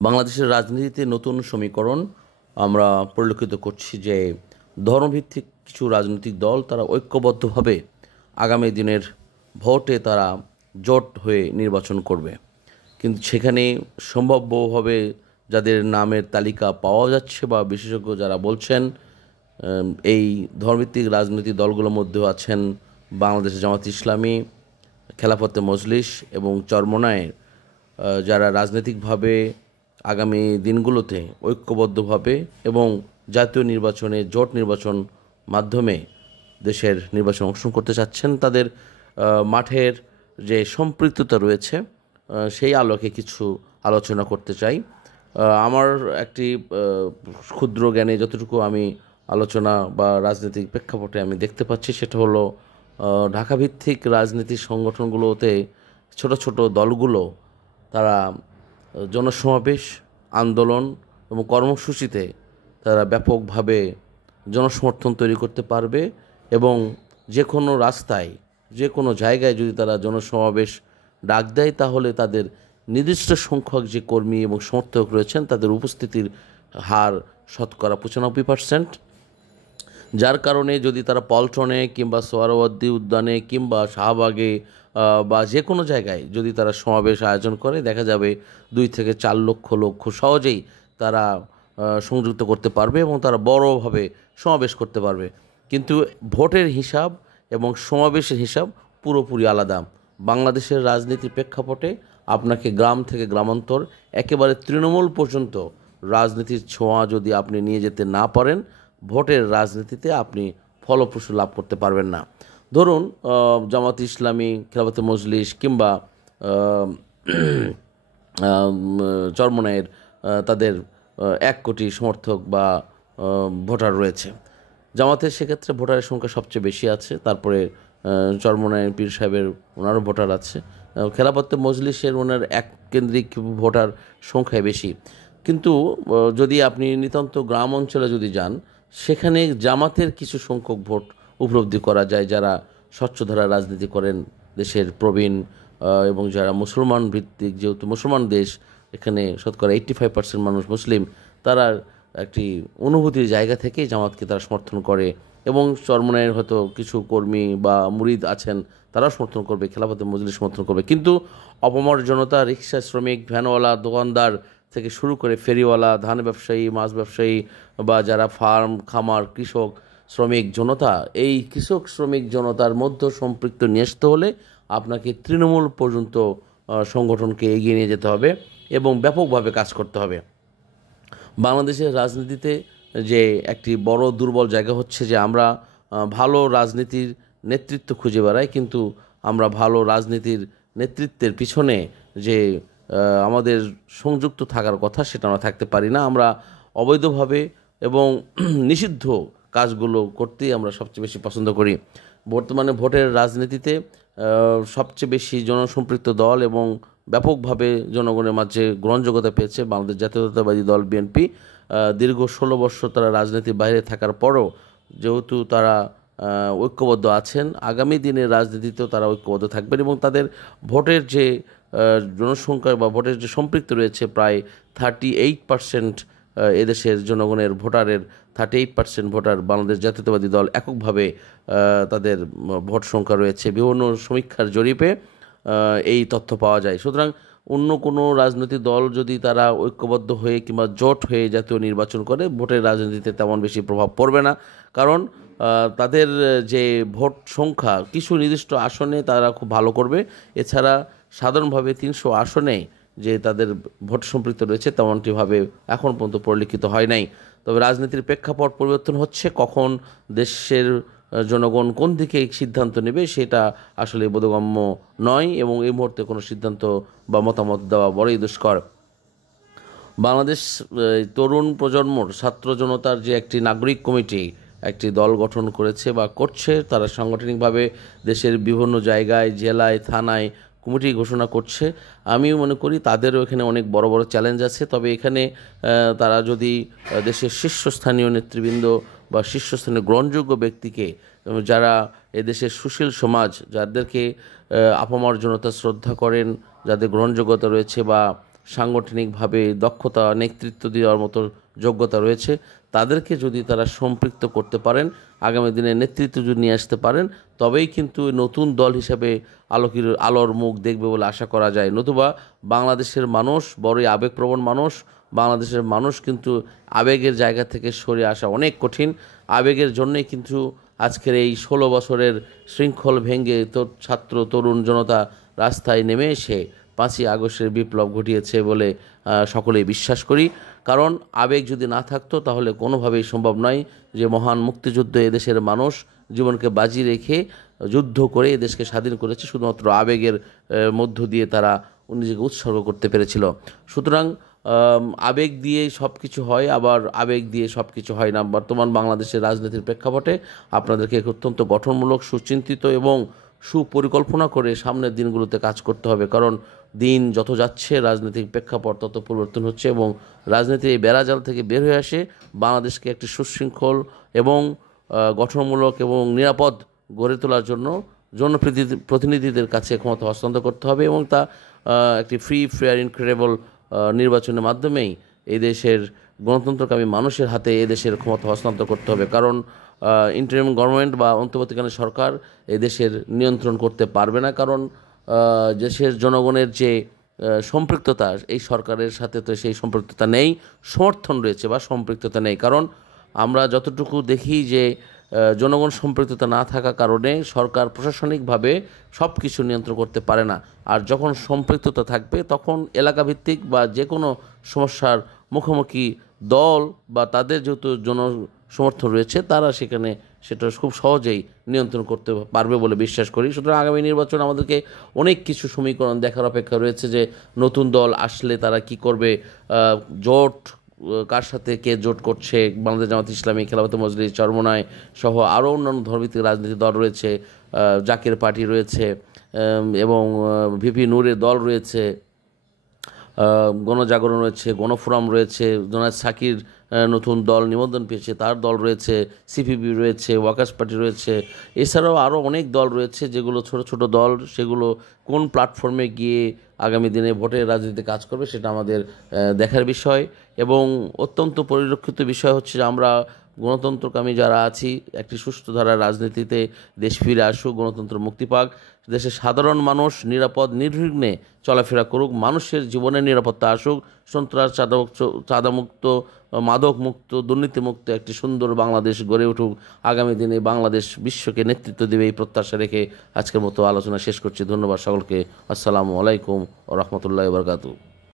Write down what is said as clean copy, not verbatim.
বাংলাদেশের রাজনীতিতে নতুন সমীকরণ আমরা পরিলক্ষিত করছি যে ধর্মভিত্তিক কিছু রাজনৈতিক দল তারা ঐক্যবদ্ধভাবে আগামী দিনের ভোটে তারা জোট হয়ে নির্বাচন করবে। কিন্তু সেখানে সম্ভাব্যভাবে যাদের নামের তালিকা পাওয়া যাচ্ছে বা বিশেষজ্ঞ যারা বলছেন, এই ধর্মভিত্তিক রাজনৈতিক দলগুলোর মধ্যেও আছেন বাংলাদেশের জামাত ইসলামী, খেলাফতে মজলিস এবং চরমোনায়ের, যারা রাজনৈতিকভাবে আগামী দিনগুলোতে ঐক্যবদ্ধভাবে এবং জাতীয় নির্বাচনে জোট নির্বাচন মাধ্যমে দেশের নির্বাচনে অংশগ্রহণ করতে চাচ্ছেন। তাদের মাঠের যে সম্পৃক্ততা রয়েছে সেই আলোকে কিছু আলোচনা করতে চাই। আমার একটি ক্ষুদ্র জ্ঞানে যতটুকু আমি আলোচনা বা রাজনৈতিক প্রেক্ষাপটে আমি দেখতে পাচ্ছি সেটা হলো ঢাকাভিত্তিক রাজনীতির সংগঠনগুলোতে ছোট ছোট দলগুলো তারা জনসমাবেশ, আন্দোলন এবং কর্মসূচিতে তারা ব্যাপকভাবে জনসমর্থন তৈরি করতে পারবে এবং যে কোনো রাস্তায়, যে কোনো জায়গায় যদি তারা জনসমাবেশ ডাক দেয় তাহলে তাদের নির্দিষ্ট সংখ্যক যে কর্মী এবং সমর্থক রয়েছেন তাদের উপস্থিতির হার শতকরা 95%, যার কারণে যদি তারা পল্টনে কিংবা সোহরাওয়ার্দী উদ্যানে কিংবা শাহবাগে বা যে কোনো জায়গায় যদি তারা সমাবেশ আয়োজন করে, দেখা যাবে 2 থেকে 4 লক্ষ লোক খুব সহজেই তারা সংযুক্ত করতে পারবে এবং তারা বড়ভাবে সমাবেশ করতে পারবে। কিন্তু ভোটের হিসাব এবং সমাবেশের হিসাব পুরোপুরি আলাদা। বাংলাদেশের রাজনীতির প্রেক্ষাপটে আপনাকে গ্রাম থেকে গ্রামান্তর একেবারে তৃণমূল পর্যন্ত রাজনীতির ছোঁয়া যদি আপনি নিয়ে যেতে না পারেন, ভোটের রাজনীতিতে আপনি ফলপ্রসূ লাভ করতে পারবেন না। ধরুন জামাত ইসলামী, খেলাফতে মজলিস কিংবা চরমোনাইয়ের তাদের 1 কোটি সমর্থক বা ভোটার রয়েছে। জামাতের সেক্ষেত্রে ভোটারের সংখ্যা সবচেয়ে বেশি আছে, তারপরে চরমোনাইয়ের পীর সাহেবের ওনারও ভোটার আছে, খেলাফতে মজলিসের ওনার এক কেন্দ্রিক ভোটার সংখ্যায় বেশি। কিন্তু যদি আপনি নিতান্ত গ্রাম অঞ্চলে যদি যান, সেখানে জামাতের কিছু সংখ্যক ভোট উপলব্ধি করা যায় যারা স্বচ্ছধারা রাজনীতি করেন, দেশের প্রবীণ এবং যারা মুসলমান ভিত্তিক, যেহেতু মুসলমান দেশ, এখানে শতকরা 85% মানুষ মুসলিম, তারা একটি অনুভূতির জায়গা থেকেই জামাতকে তারা সমর্থন করে এবং চরমোনাইয়ের হয়তো কিছু কর্মী বা মুরিদ আছেন তারাও সমর্থন করবে, খেলাফতে মজলিস সমর্থন করবে। কিন্তু অপমর জনতা, রিক্সা শ্রমিক, ভ্যানওয়ালা, দোকানদার থেকে শুরু করে ফেরিওয়ালা, ধান ব্যবসায়ী, মাছ ব্যবসায়ী বা যারা ফার্ম খামার কৃষক শ্রমিক জনতা, এই কৃষক শ্রমিক জনতার মধ্যে সম্পৃক্ত নিয়ে আসতে হলে আপনাকে তৃণমূল পর্যন্ত সংগঠনকে এগিয়ে নিয়ে যেতে হবে এবং ব্যাপকভাবে কাজ করতে হবে। বাংলাদেশের রাজনীতিতে যে একটি বড় দুর্বল জায়গা হচ্ছে যে আমরা ভালো রাজনীতির নেতৃত্ব খুঁজে বেড়াই, কিন্তু আমরা ভালো রাজনীতির নেতৃত্বের পিছনে যে আমাদের সংযুক্ত থাকার কথা সেটা আমরা থাকতে পারি না। আমরা অবৈধভাবে এবং নিষিদ্ধ কাজগুলো করতেই আমরা সবচেয়ে বেশি পছন্দ করি। বর্তমানে ভোটের রাজনীতিতে সবচেয়ে বেশি জনসম্পৃক্ত দল এবং ব্যাপকভাবে জনগণের মাঝে গ্রহণযোগ্যতা পেয়েছে বাংলাদেশ জাতীয়তাবাদী দল বিএনপি। দীর্ঘ 16 বছর তারা রাজনীতির বাইরে থাকার পরও যেহেতু তারা ঐক্যবদ্ধ আছেন, আগামী দিনের রাজনীতিতেও তারা ঐক্যবদ্ধ থাকবেন এবং তাদের ভোটের যে জনসংখ্যা বা ভোটের যে সম্পৃক্ত রয়েছে প্রায় 38%, এদেশের জনগণের ভোটারের 38% ভোটার বাংলাদেশ জাতীয়তাবাদী দল এককভাবে তাদের ভোট সংখ্যা রয়েছে। বিভিন্ন সমীক্ষার জরিপে এই তথ্য পাওয়া যায়। সুতরাং অন্য কোনো রাজনৈতিক দল যদি তারা ঐক্যবদ্ধ হয়ে কিংবা জোট হয়ে জাতীয় নির্বাচন করে, ভোটের রাজনীতিতে তেমন বেশি প্রভাব পড়বে না। কারণ তাদের যে ভোট সংখ্যা কিছু নির্দিষ্ট আসনে তারা খুব ভালো করবে, এছাড়া সাধারণভাবে 300 আসনে যে তাদের ভোট সম্পৃক্ত রয়েছে তেমনটিভাবে এখন পর্যন্ত পরিলক্ষিত হয় নাই। তবে রাজনীতির প্রেক্ষাপট পরিবর্তন হচ্ছে, কখন দেশের জনগণ কোন দিকে সিদ্ধান্ত নেবে সেটা আসলে বোধগম্য নয় এবং এই মুহূর্তে কোনো সিদ্ধান্ত বা মতামত দেওয়া বড়ই দুষ্কর। বাংলাদেশ তরুণ প্রজন্মর ছাত্র জনতার যে একটি নাগরিক কমিটি একটি দল গঠন করেছে বা করছে, তারা সাংগঠনিকভাবে দেশের বিভিন্ন জায়গায়, জেলায়, থানায় কমিটি ঘোষণা করছে। আমিও মনে করি তাদেরও এখানে অনেক বড় বড় চ্যালেঞ্জ আছে। তবে এখানে তারা যদি দেশের শীর্ষস্থানীয় নেতৃবৃন্দ বা শীর্ষস্থানীয় গ্রহণযোগ্য ব্যক্তিকে, যারা এদেশের সুশীল সমাজ, যাদেরকে আপামর জনতা শ্রদ্ধা করেন, যাদের গ্রহণযোগ্যতা রয়েছে বা সাংগঠনিকভাবে দক্ষতা, নেতৃত্ব দেওয়ার মতো যোগ্যতা রয়েছে, তাদেরকে যদি তারা সম্পৃক্ত করতে পারেন, আগামী দিনে নেতৃত্ব যদি নিয়ে আসতে পারেন, তবেই কিন্তু নতুন দল হিসেবে আলোর মুখ দেখবে বলে আশা করা যায়। নতুবা বাংলাদেশের মানুষ বড়ই আবেগপ্রবণ মানুষ। বাংলাদেশের মানুষ কিন্তু আবেগের জায়গা থেকে সরে আসা অনেক কঠিন। আবেগের জন্যই কিন্তু আজকের এই 16 বছরের শৃঙ্খল ভেঙে ছাত্র তরুণ জনতা রাস্তায় নেমে এসে 5ই আগস্টের বিপ্লব ঘটিয়েছে বলে সকলেই বিশ্বাস করি। কারণ আবেগ যদি না থাকতো তাহলে কোনোভাবেই সম্ভব নয় যে মহান মুক্তিযুদ্ধ এদেশের মানুষ জীবনকে বাজি রেখে যুদ্ধ করে এদেশকে স্বাধীন করেছে, শুধুমাত্র আবেগের মধ্য দিয়ে তারা নিজেকে উৎসর্গ করতে পেরেছিল। সুতরাং আবেগ দিয়ে সব কিছু হয়, আবার আবেগ দিয়ে সব কিছু হয় না। বর্তমান বাংলাদেশের রাজনীতির প্রেক্ষাপটে আপনাদেরকে অত্যন্ত গঠনমূলক, সুচিন্তিত এবং সুপরিকল্পনা করে সামনের দিনগুলোতে কাজ করতে হবে। কারণ দিন যত যাচ্ছে রাজনৈতিক প্রেক্ষাপট তত পরিবর্তন হচ্ছে এবং রাজনীতির এই বেড়াজাল থেকে বের হয়ে আসে বাংলাদেশকে একটি সুশৃঙ্খল এবং গঠনমূলক এবং নিরাপদ গড়ে তোলার জন্য জনপ্রতিনিধিদের কাছে ক্ষমতা হস্তান্তর করতে হবে এবং তা একটি ফ্রি, ফেয়ার, ইনক্রেডিবল নির্বাচনের মাধ্যমেই এই দেশের গণতন্ত্রকামী মানুষের হাতে এই দেশের ক্ষমতা হস্তান্তর করতে হবে। কারণ ইন্টারিম গভর্নমেন্ট বা অন্তর্বর্তীকালীন সরকার এই দেশের নিয়ন্ত্রণ করতে পারবে না। কারণ দেশের জনগণের যে সম্পৃক্ততা, এই সরকারের সাথে তো সেই সম্পৃক্ততা নেই, সমর্থন রয়েছে বা সম্পৃক্ততা নেই। কারণ আমরা যতটুকু দেখি যে জনগণ সম্পৃক্ততা না থাকার কারণে সরকার প্রশাসনিকভাবে সব কিছু নিয়ন্ত্রণ করতে পারে না। আর যখন সম্পৃক্ততা থাকবে তখন এলাকাভিত্তিক বা যে কোনো সমস্যার মুখোমুখি দল বা তাদের যেহেতু সমর্থন রয়েছে তারা সেটা খুব সহজেই নিয়ন্ত্রণ করতে পারবে বলে বিশ্বাস করি। সুতরাং আগামী নির্বাচন আমাদেরকে অনেক কিছু সমীকরণ দেখার অপেক্ষা রয়েছে যে নতুন দল আসলে তারা কি করবে, জোট কার সাথে কে জোট করছে। বাংলাদেশ জামাত ইসলামী, খেলাফত মজলিস, চরমোনাই সহ আরও অন্যান্য ধর্মভিত্তিক রাজনৈতিক দল রয়েছে, জাকের পার্টি রয়েছে এবং ভিপি নূরের দল রয়েছে, গণজাগরণ রয়েছে, গণফোরাম রয়েছে, জনায়েদ সাকির নতুন দল নিবন্ধন পেয়েছে তার দল রয়েছে, সিপিবি রয়েছে, ওয়াকার্স পার্টি রয়েছে, এছাড়াও আরও অনেক দল রয়েছে যেগুলো ছোট ছোট দল। সেগুলো কোন প্ল্যাটফর্মে গিয়ে আগামী দিনে ভোটের রাজনীতিতে কাজ করবে সেটা আমাদের দেখার বিষয়। এবং অত্যন্ত পরিলক্ষিত বিষয় হচ্ছে যে আমরা গণতন্ত্রকামী যারা আছি একটি সুষ্ঠু ধারার রাজনীতিতে দেশ ফিরে আসুক, গণতন্ত্র মুক্তি পাক, দেশের সাধারণ মানুষ নিরাপদ নির্বিঘ্নে চলাফেরা করুক, মানুষের জীবনের নিরাপত্তা আসুক, সন্ত্রাস, চাঁদামুক্ত, মাদকমুক্ত, দুর্নীতিমুক্ত একটি সুন্দর বাংলাদেশ গড়ে উঠুক। আগামী দিনে বাংলাদেশ বিশ্বকে নেতৃত্ব দেবে এই প্রত্যাশা রেখে আজকের মতো আলোচনা শেষ করছি। ধন্যবাদ সকলকে। আসসালামু আলাইকুম ওয়া রাহমাতুল্লাহি ওয়া বারাকাতুহু।